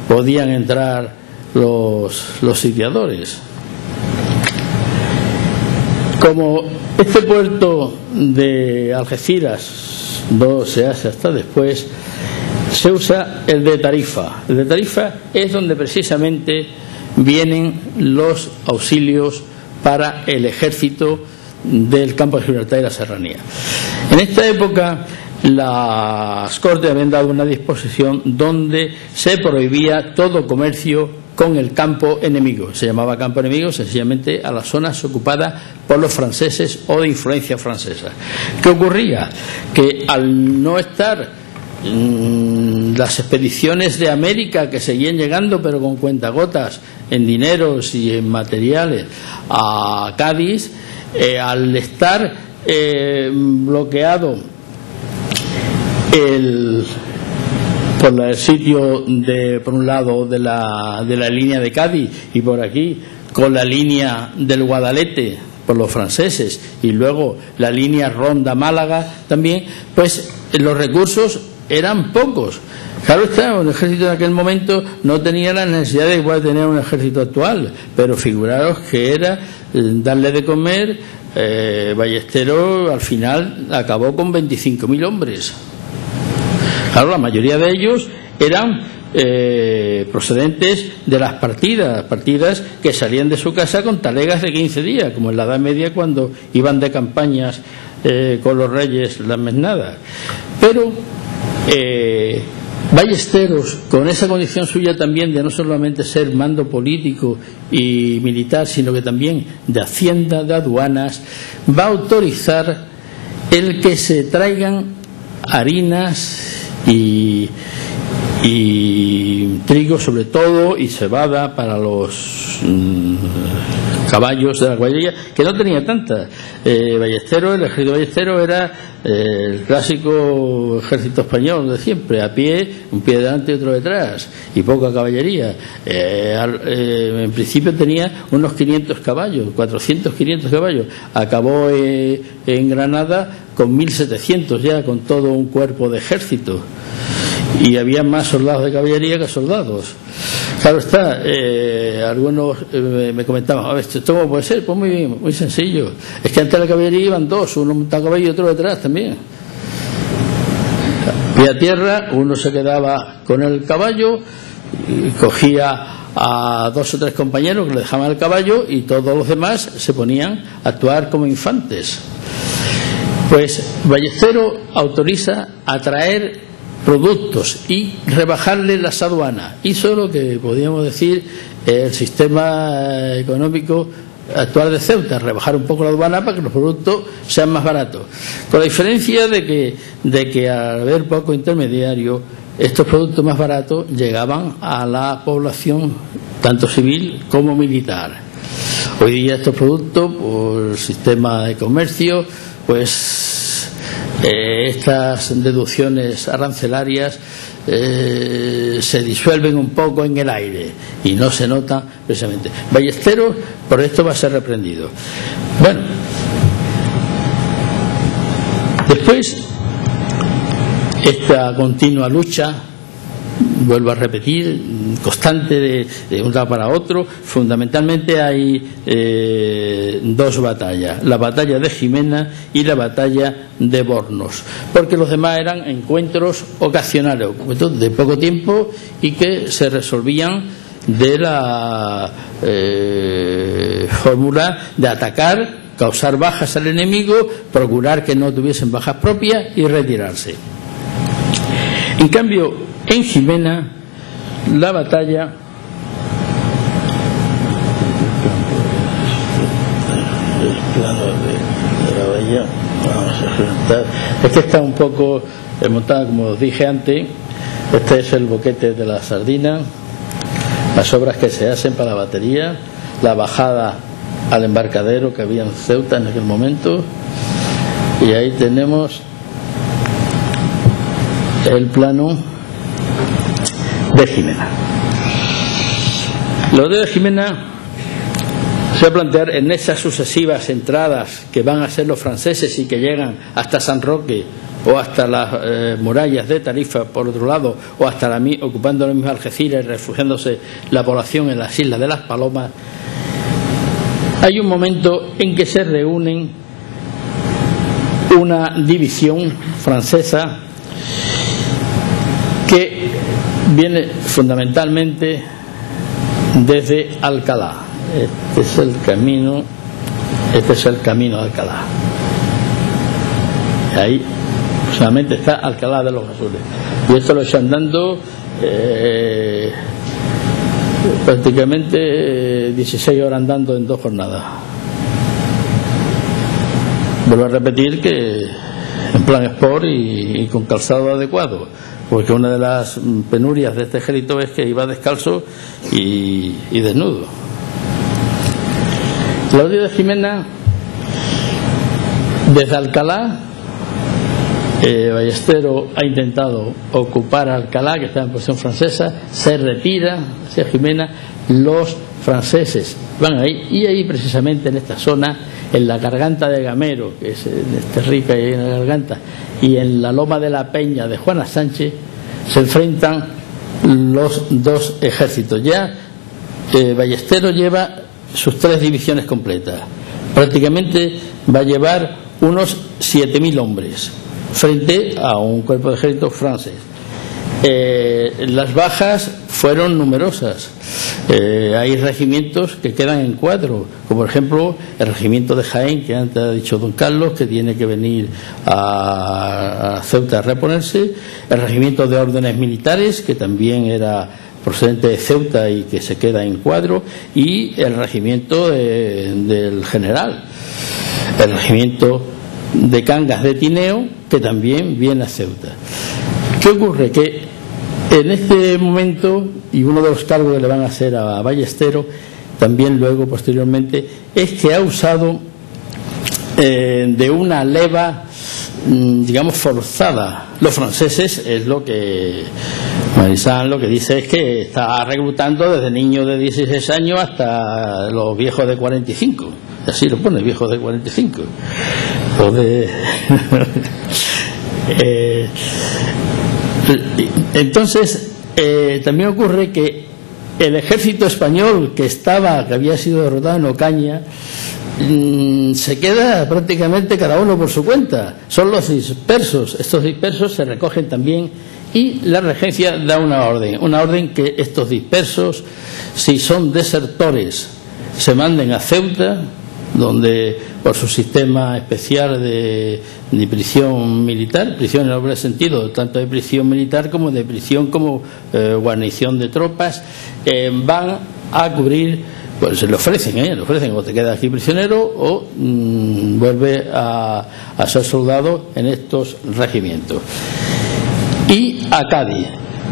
podían entrar los sitiadores. Como este puerto de Algeciras no se hace hasta después, se usa el de Tarifa. El de Tarifa es donde precisamente vienen los auxilios para el ejército del campo de Gibraltar y la serranía. En esta época las Cortes habían dado una disposición donde se prohibía todo comercio con el campo enemigo. Se llamaba campo enemigo sencillamente a las zonas ocupadas por los franceses o de influencia francesa. ¿Qué ocurría? Que al no estar las expediciones de América, que seguían llegando pero con cuentagotas en dineros y en materiales a Cádiz, al estar bloqueado por el sitio por un lado de la línea de Cádiz y por aquí con la línea del Guadalete por los franceses y luego la línea Ronda-Málaga también, pues los recursos eran pocos. Claro está, un ejército en aquel momento no tenía la necesidad de igual tener un ejército actual, pero figuraros que era darle de comer. Ballesteros al final acabó con 25.000 hombres. Claro, la mayoría de ellos eran procedentes de las partidas que salían de su casa con talegas de 15 días, como en la Edad Media cuando iban de campañas con los reyes las mesnadas. Pero Ballesteros, con esa condición suya también de no solamente ser mando político y militar, sino que también de hacienda, de aduanas, va a autorizar el que se traigan harinas y trigo sobre todo y cebada para los caballos de la caballería, que no tenía tanta. El ejército Ballesteros era el clásico ejército español de siempre, a pie, un pie delante y otro detrás, y poca caballería. En principio tenía unos 500 caballos, 400, 500 caballos. Acabó en Granada con 1.700 ya, con todo un cuerpo de ejército. Y había más soldados de caballería que soldados. Claro está, algunos me comentaban, a ver, ¿esto cómo puede ser? Pues muy bien, muy sencillo. Es que antes de la caballería iban dos, uno montado a caballo y otro detrás también. Pie a tierra, uno se quedaba con el caballo, cogía a 2 o 3 compañeros que le dejaban el caballo y todos los demás se ponían a actuar como infantes. Pues Ballesteros autoriza a traer productos y rebajarle las aduanas. Hizo lo que podríamos decir el sistema económico actual de Ceuta, rebajar un poco la aduana para que los productos sean más baratos, con la diferencia de que al haber poco intermediario, estos productos más baratos llegaban a la población tanto civil como militar. Hoy día estos productos, por el sistema de comercio, pues estas deducciones arancelarias se disuelven un poco en el aire y no se nota precisamente. Ballesteros por esto va a ser reprendido. Bueno, después esta continua lucha, vuelvo a repetir, constante de un lado para otro. Fundamentalmente hay 2 batallas, la batalla de Jimena y la batalla de Bornos, porque los demás eran encuentros ocasionales, de poco tiempo y que se resolvían de la fórmula de atacar, causar bajas al enemigo, procurar que no tuviesen bajas propias y retirarse. En cambio, en Jimena, la batalla es que está un poco montada, como os dije antes. Este es el boquete de la sardina, las obras que se hacen para la batería, la bajada al embarcadero que había en Ceuta en aquel momento, y ahí tenemos el plano de Jimena. Lo de Jimena se va a plantear en esas sucesivas entradas que van a ser los franceses y que llegan hasta San Roque o hasta las murallas de Tarifa por otro lado, o hasta ocupando los mismos Algeciras y refugiándose la población en las Islas de las Palomas. Hay un momento en que se reúnen una división francesa que viene fundamentalmente desde Alcalá. Este es el camino de Alcalá. Ahí solamente está Alcalá de los Azules. Y esto lo están dando prácticamente 16 horas andando en 2 jornadas. Vuelvo a repetir que en plan sport y con calzado adecuado, porque una de las penurias de este ejército es que iba descalzo y desnudo. Claudio de Jimena Desde Alcalá, Ballesteros ha intentado ocupar Alcalá, que está en posición francesa, se retira hacia Jimena, los franceses van ahí, y ahí precisamente en esta zona, en la garganta de Gamero, que es rica y en la garganta, y en la loma de la Peña de Juana Sánchez, se enfrentan los dos ejércitos. Ya Ballesteros lleva sus 3 divisiones completas, prácticamente va a llevar unos 7.000 hombres frente a un cuerpo de ejército francés. Las bajas fueron numerosas. Hay regimientos que quedan en cuadro, como por ejemplo el regimiento de Jaén, que antes ha dicho don Carlos, que tiene que venir a Ceuta a reponerse, el regimiento de órdenes militares, que también era procedente de Ceuta y que se queda en cuadro, y el regimiento del general, el regimiento de Cangas de Tineo, que también viene a Ceuta. ¿Qué ocurre? Que en este momento, y uno de los cargos que le van a hacer a Ballesteros, también luego posteriormente, es que ha usado de una leva, digamos, forzada. Los franceses, es lo que Marisán lo que dice, es que está reclutando desde niños de 16 años hasta los viejos de 45. Así lo pone, viejos de 45. Entonces, también ocurre que el ejército español que había sido derrotado en Ocaña, se queda prácticamente cada uno por su cuenta. Son los dispersos. Estos dispersos se recogen también, y la regencia da una orden que estos dispersos, si son desertores, se manden a Ceuta, donde por su sistema especial de prisión militar, prisión en el doble sentido, tanto de prisión militar como de prisión como guarnición de tropas, van a cubrir, pues se le ofrecen, o te quedas aquí prisionero o vuelve a ser soldado en estos regimientos. Y a Cádiz,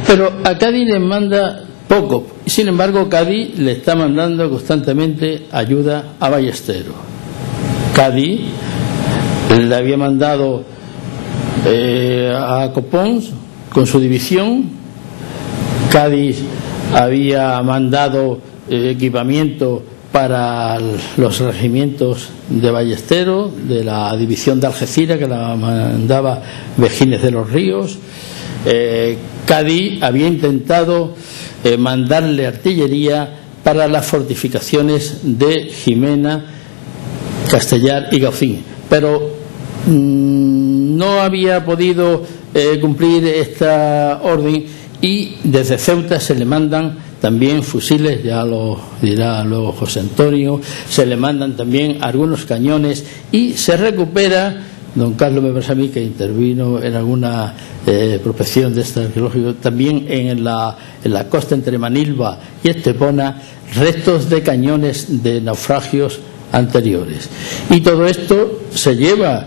pero a Cádiz les manda poco, sin embargo Cádiz le está mandando constantemente ayuda a Ballesteros. Cádiz le había mandado a Copons con su división. Cádiz había mandado equipamiento para los regimientos de Ballesteros, de la división de Algeciras, que la mandaba Vejines de los Ríos. Cádiz había intentado mandarle artillería para las fortificaciones de Jimena, Castellar y Gaucín, pero no había podido cumplir esta orden, y desde Ceuta se le mandan también fusiles, ya lo dirá luego José Antonio, se le mandan también algunos cañones, y se recupera. Don Carlos me parece a mí que intervino en alguna prospección de este arqueológico, también en la costa entre Manilva y Estepona, restos de cañones de naufragios anteriores. Y todo esto se lleva,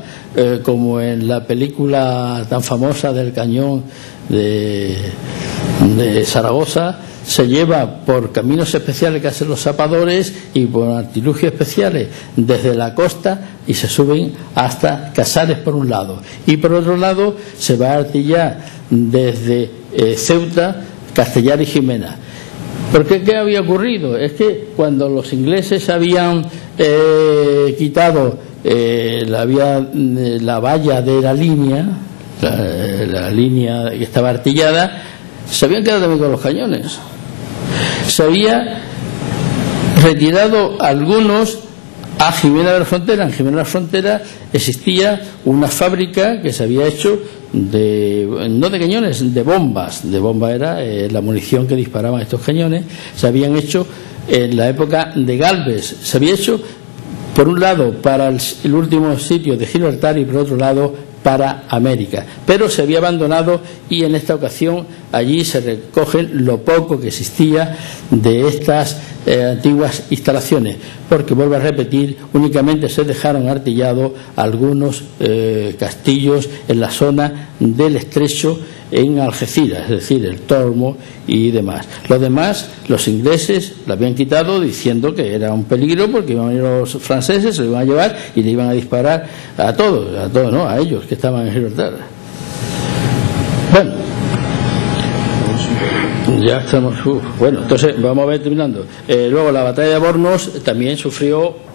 como en la película tan famosa del cañón de Zaragoza, se lleva por caminos especiales que hacen los zapadores y por artilugios especiales desde la costa, y se suben hasta Casares por un lado, y por otro lado se va a artillar desde Ceuta, Castellar y Jimena. Porque ¿qué había ocurrido? Es que cuando los ingleses habían quitado la valla de la línea que estaba artillada, se habían quedado también con los cañones. Se había retirado algunos a Jimena de la Frontera. En Jimena de la Frontera existía una fábrica que se había hecho no de cañones, de bombas. De bomba era la munición que disparaban estos cañones. Se habían hecho en la época de Gálvez. Se había hecho, por un lado, para el último sitio de Gibraltar, y por otro lado para América, pero se había abandonado, y en esta ocasión allí se recogen lo poco que existía de estas antiguas instalaciones, porque vuelvo a repetir, únicamente se dejaron artillados algunos castillos en la zona del estrecho, en Algeciras, es decir, el Tormo y demás. Los demás, los ingleses lo habían quitado diciendo que era un peligro porque iban a venir los franceses, se lo iban a llevar y le iban a disparar a todos, ¿no? A ellos que estaban en Gibraltar. Bueno, ya estamos. Bueno, entonces vamos a ver terminando. Luego la batalla de Bornos también sufrió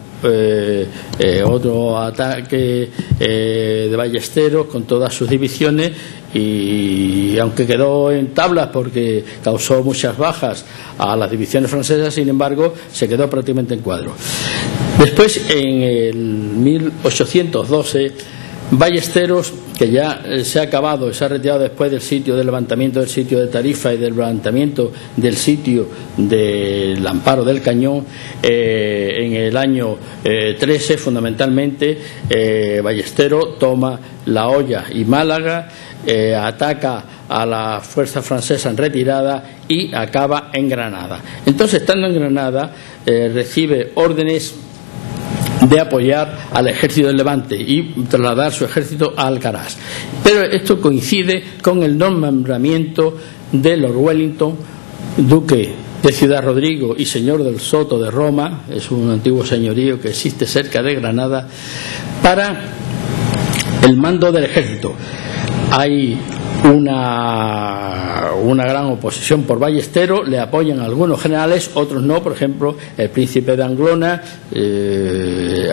otro ataque de Ballesteros con todas sus divisiones, y aunque quedó en tablas porque causó muchas bajas a las divisiones francesas, sin embargo se quedó prácticamente en cuadro. Después, en el 1812, Ballesteros, que ya se ha acabado, se ha retirado después del levantamiento del sitio de Tarifa y del levantamiento del sitio del Amparo del Cañón, en el año 13, fundamentalmente, Ballesteros toma La Hoya y Málaga, ataca a la fuerza francesa en retirada y acaba en Granada. Entonces, estando en Granada, recibe órdenes de apoyar al ejército del Levante y trasladar su ejército a Alcaraz. Pero esto coincide con el nombramiento de Lord Wellington, duque de Ciudad Rodrigo y señor del Soto de Roma, es un antiguo señorío que existe cerca de Granada, para el mando del ejército. Hay una gran oposición por Ballesteros, le apoyan algunos generales, otros no. Por ejemplo, el príncipe de Anglona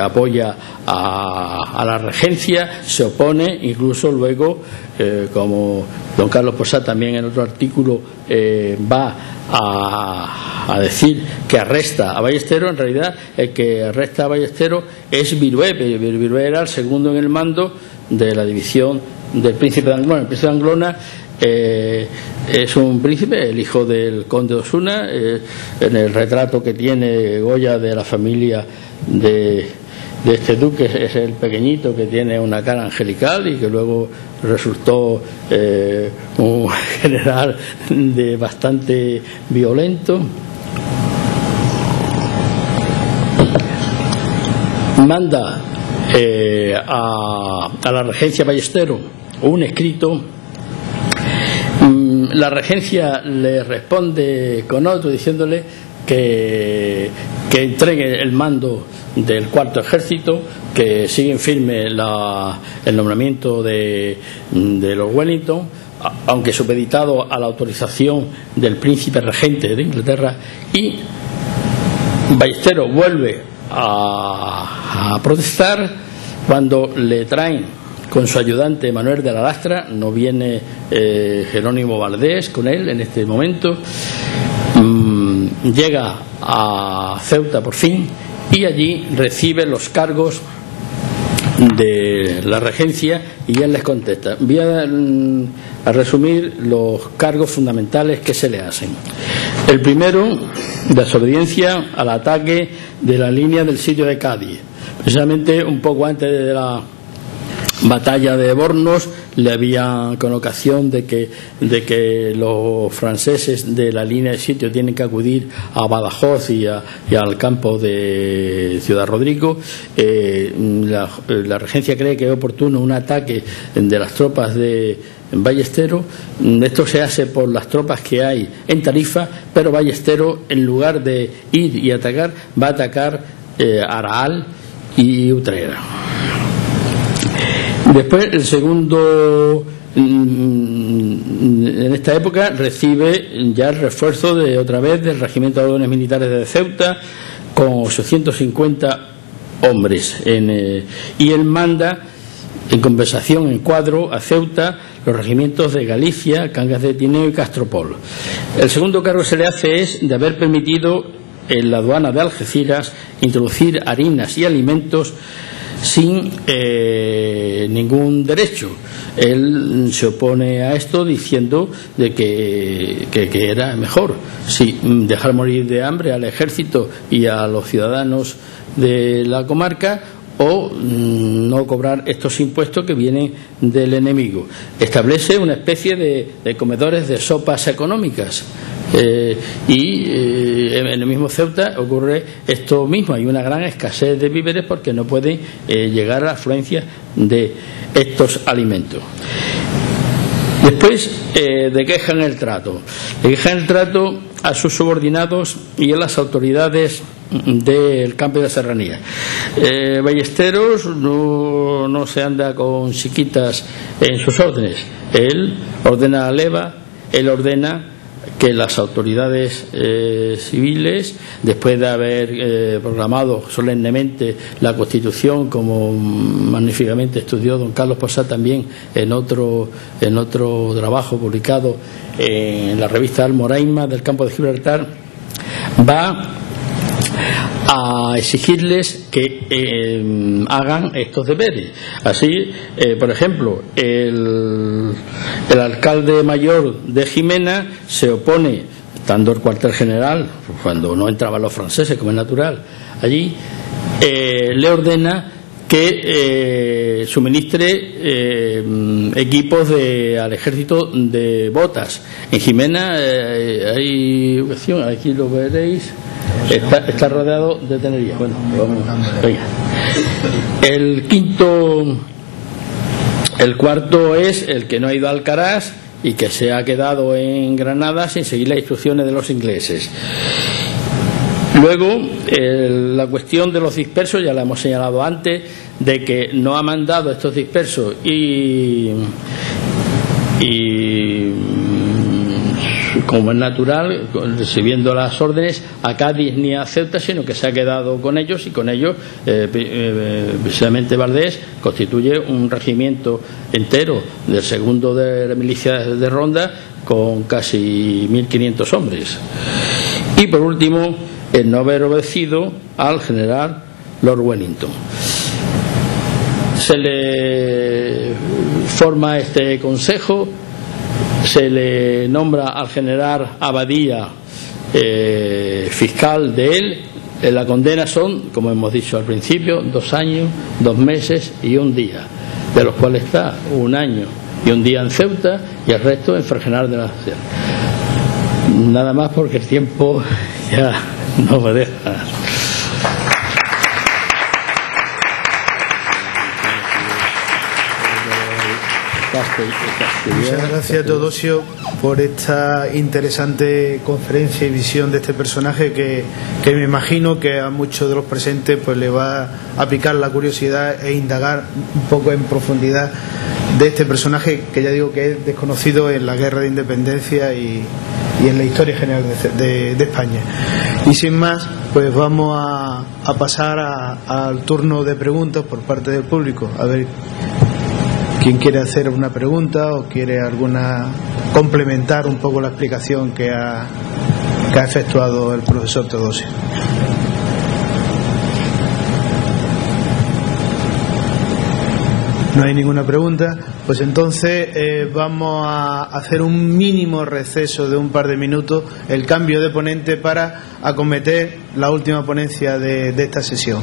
apoya a la regencia, se opone, incluso luego, como don Carlos Posada también en otro artículo va a decir que arresta a Ballesteros. En realidad el que arresta a Ballesteros es Virué. Virué era el segundo en el mando de la división del príncipe de Anglona. El príncipe de Anglona es un príncipe, el hijo del conde de Osuna. En el retrato que tiene Goya de la familia de este duque es el pequeñito que tiene una cara angelical y que luego resultó un general bastante violento. Manda a la regencia Ballesteros un escrito. La regencia le responde con otro diciéndole que entregue el mando del cuarto ejército, que sigue firme el nombramiento de Lord Wellington, aunque supeditado a la autorización del príncipe regente de Inglaterra. Y Ballesteros vuelve a protestar cuando le traen con su ayudante Manuel de la Lastra. No viene Jerónimo Valdés con él en este momento. Llega a Ceuta por fin y allí recibe los cargos de la regencia y él les contesta. Voy a resumir los cargos fundamentales que se le hacen. El primero, desobediencia al ataque de la línea del sitio de Cádiz. Precisamente un poco antes de la batalla de Bornos le habían, con ocasión de que los franceses de la línea de sitio tienen que acudir a Badajoz y al campo de Ciudad Rodrigo, la regencia cree que es oportuno un ataque de las tropas de Ballesteros. Esto se hace por las tropas que hay en Tarifa, pero Ballesteros, en lugar de ir y atacar, va a atacar Araal y Utrera. Después, el segundo, en esta época, recibe ya el refuerzo otra vez del Regimiento de Órdenes Militares de Ceuta con 850 hombres. Y él manda, en compensación, en cuadro, a Ceuta los regimientos de Galicia, Cangas de Tineo y Castropol. El segundo cargo que se le hace es de haber permitido en la aduana de Algeciras introducir harinas y alimentos sin ningún derecho. Él se opone a esto diciendo de que era mejor dejar morir de hambre al ejército y a los ciudadanos de la comarca, o no cobrar estos impuestos que vienen del enemigo. Establece una especie de comedores de sopas económicas. En el mismo Ceuta ocurre esto mismo. Hay una gran escasez de víveres porque no pueden llegar a la afluencia de estos alimentos. Después Después, de queja en el trato. De queja en el trato a sus subordinados y a las autoridades del campo de serranía. Ballesteros no se anda con chiquitas en sus órdenes. Él ordena la leva, él ordena que las autoridades civiles, después de haber proclamado solemnemente la Constitución, como magníficamente estudió don Carlos Posada también en otro trabajo publicado en la revista Almoraima del campo de Gibraltar, va a exigirles que hagan estos deberes. Así, por ejemplo, el alcalde mayor de Jimena se opone, estando el cuartel general, cuando no entraban los franceses, como es natural, allí, le ordena que suministre equipos al ejército de botas. En Jimena hay ubicación, aquí lo veréis. Está rodeado de tenerías. Bueno, venga. El cuarto es el que no ha ido a Alcaraz y que se ha quedado en Granada sin seguir las instrucciones de los ingleses. Luego, la cuestión de los dispersos, ya la hemos señalado antes, de que no ha mandado estos dispersos y como es natural, recibiendo las órdenes, a Cádiz ni a Ceuta, sino que se ha quedado con ellos, y con ellos precisamente Valdés constituye un regimiento entero del segundo de la milicia de Ronda con casi 1.500 hombres. Y por último, el no haber obedecido al general Lord Wellington. Se le forma este consejo, se le nombra al general Abadía fiscal de él. La condena son, como hemos dicho al principio, 2 años, 2 meses y 1 día, de los cuales está 1 año y 1 día en Ceuta y el resto en Fregenal de la Nación. Nada más, porque el tiempo ya no me deja. Muchas gracias, Teodosio, por esta interesante conferencia y visión de este personaje que me imagino que a muchos de los presentes pues le va a picar la curiosidad e indagar un poco en profundidad de este personaje que ya digo que es desconocido en la guerra de independencia y en la historia general de España. Y sin más, pues vamos a pasar al turno de preguntas por parte del público. A ver quién quiere hacer una pregunta o quiere complementar un poco la explicación que ha efectuado el profesor Teodosio. No hay ninguna pregunta, pues entonces vamos a hacer un mínimo receso de un par de minutos, el cambio de ponente para acometer la última ponencia de esta sesión.